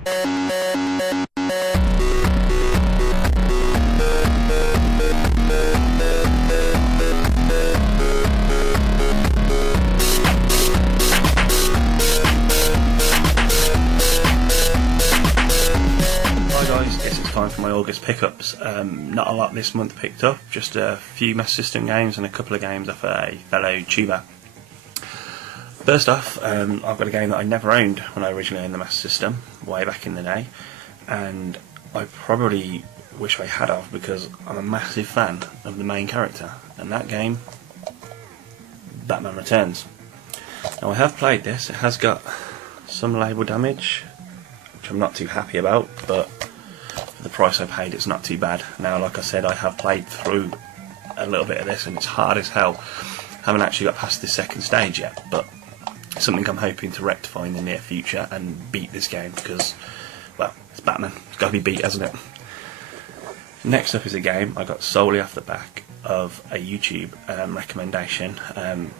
Time for my August pickups. Not a lot this month picked up, just a few Master System games and a couple of games off a fellow tuber. First off, I've got a game that I never owned when I originally owned the Master System, way back in the day, and I probably wish I had of, because I'm a massive fan of the main character, and that game, Batman Returns. Now I have played this, it has got some label damage, which I'm not too happy about, but for the price I paid it's not too bad. Now, like I said, I have played through a little bit of this and it's hard as hell. Haven't actually got past the second stage yet, but something I'm hoping to rectify in the near future and beat this game, because, well, it's Batman, it's got to be beat, hasn't it? Next up is a game I got solely off the back of a YouTube recommendation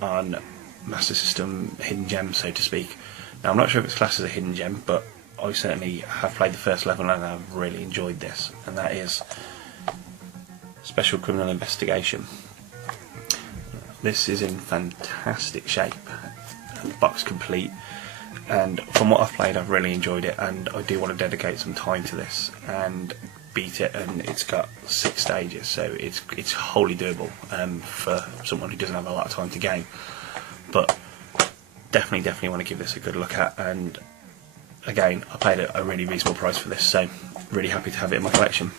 on Master System hidden gem, so to speak. Now, I'm not sure if it's classed as a hidden gem, but I certainly have played the first level and I've really enjoyed this, and that is Special Criminal Investigation. This is in fantastic shape, box complete, and from what I've played I've really enjoyed it, and I do want to dedicate some time to this and beat it. And it's got 6 stages, so it's wholly doable for someone who doesn't have a lot of time to game, but definitely want to give this a good look at. And again, I paid a really reasonable price for this, so really happy to have it in my collection.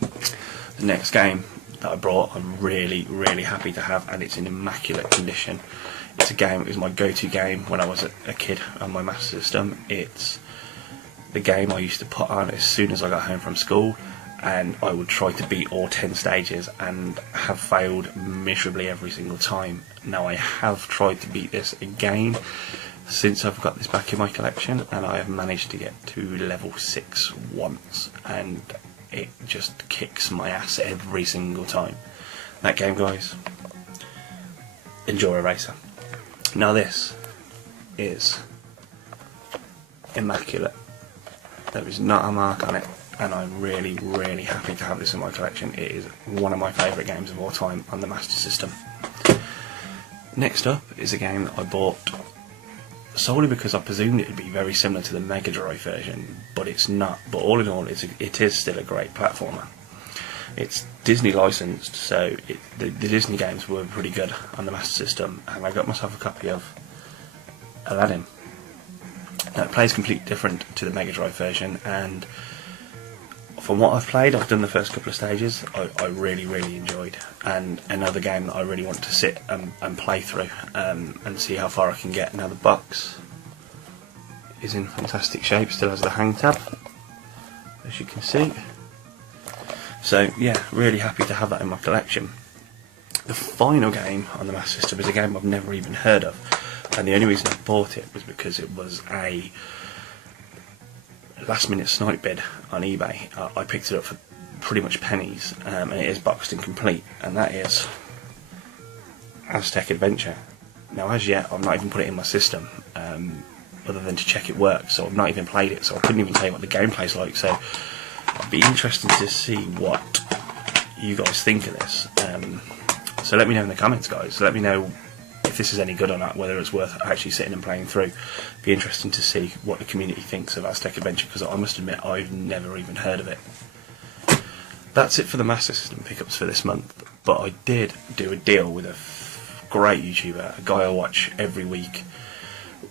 The next game that I brought, I'm really happy to have, and it's in immaculate condition. It's a game, it was my go-to game when I was a kid on my Master System. It's the game I used to put on as soon as I got home from school, and I would try to beat all 10 stages and have failed miserably every single time. Now, I have tried to beat this again since I've got this back in my collection, and I have managed to get to level 6 once, and it just kicks my ass every single time. That game, guys, Enduro Racer. Now, this is immaculate. There is not a mark on it, and I'm really happy to have this in my collection. It is one of my favourite games of all time on the Master System. Next up is a game that I bought solely because I presumed it would be very similar to the Mega Drive version, but it's not. But all in all, it is still a great platformer. It's Disney licensed, so the Disney games were pretty good on the Master System, and I got myself a copy of Aladdin. Now, it plays completely different to the Mega Drive version, and from what I've played, I've done the first couple of stages, I really enjoyed, and another game that I really want to sit and play through and see how far I can get. Now, the box is in fantastic shape, still has the hang tab, as you can see. So yeah, really happy to have that in my collection. The final game on the Master System is a game I've never even heard of, and the only reason I bought it was because it was a last minute snipe bid on eBay. I picked it up for pretty much pennies, and it is boxed and complete, and that is Aztec Adventure. Now, as yet, I've not even put it in my system, other than to check it works, so I've not even played it, so I couldn't even tell you what the gameplay's like, so it'd be interesting to see what you guys think of this. So let me know in the comments, guys. Let me know if this is any good or not, whether it's worth actually sitting and playing through. It'd be interesting to see what the community thinks of Aztec Adventure, because I must admit I've never even heard of it. That's it for the Master System pickups for this month, but I did do a deal with a great YouTuber, a guy I watch every week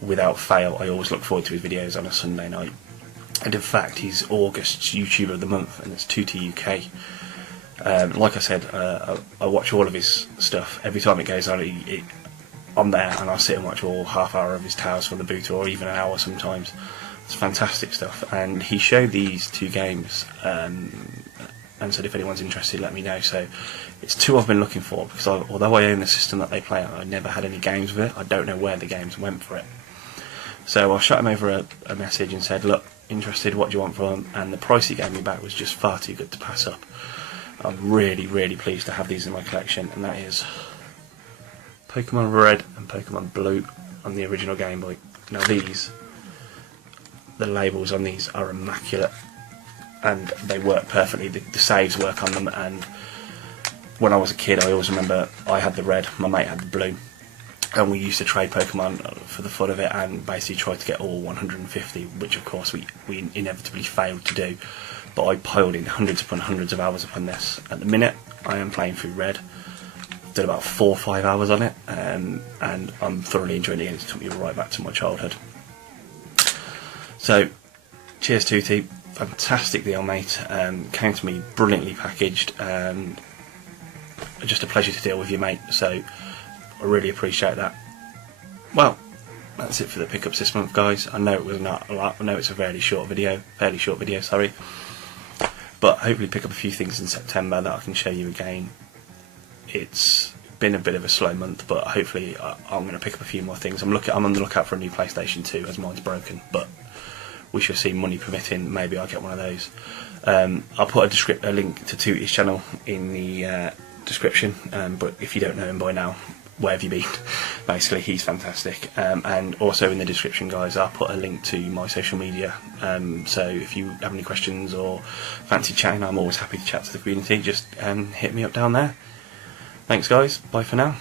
without fail. I always look forward to his videos on a Sunday night, and in fact he's August's YouTuber of the month, and it's 2TUK. Like I said, I watch all of his stuff. Every time it goes on, I'm there, and I'll sit and watch all half hour of his Tales from the Boot, or even an hour sometimes. It's fantastic stuff, and he showed these 2 games and said if anyone's interested, let me know. So it's 2 I've been looking for, because although I own the system that they play on, I never had any games with it. I don't know where the games went for it. So I shot him over a message and said, look, interested, what do you want from them? And the price he gave me back was just far too good to pass up. I'm really pleased to have these in my collection, and that is Pokemon Red and Pokemon Blue on the original Game Boy. Now, these the labels on these are immaculate, and they work perfectly. The saves work on them, and when I was a kid, I always remember I had the red, my mate had the blue, and we used to trade Pokemon for the fun of it, and basically try to get all 150, which of course we inevitably failed to do. But I piled in hundreds upon hundreds of hours upon this. At the minute, I am playing through red. Did about 4 or 5 hours on it, and I'm thoroughly enjoying it. It took me right back to my childhood. So, cheers, Tooty. Fantastic deal, mate. Came to me brilliantly packaged. Just a pleasure to deal with you, mate. So, I really appreciate that. Well, that's it for the pickups this month, guys. I know it was not a lot. I know it's a fairly short video, sorry. But hopefully pick up a few things in September that I can show you again. It's been a bit of a slow month, but hopefully I'm going to pick up a few more things. I'm on the lookout for a new PlayStation 2, as mine's broken, but we shall see, money permitting. Maybe I'll get one of those. I'll put a link to Tooty's channel in the description, but if you don't know him by now, where have you been? Basically, he's fantastic. And also in the description, guys, I'll put a link to my social media. So if you have any questions or fancy chatting, I'm always happy to chat to the community. Just hit me up down there. Thanks, guys. Bye for now.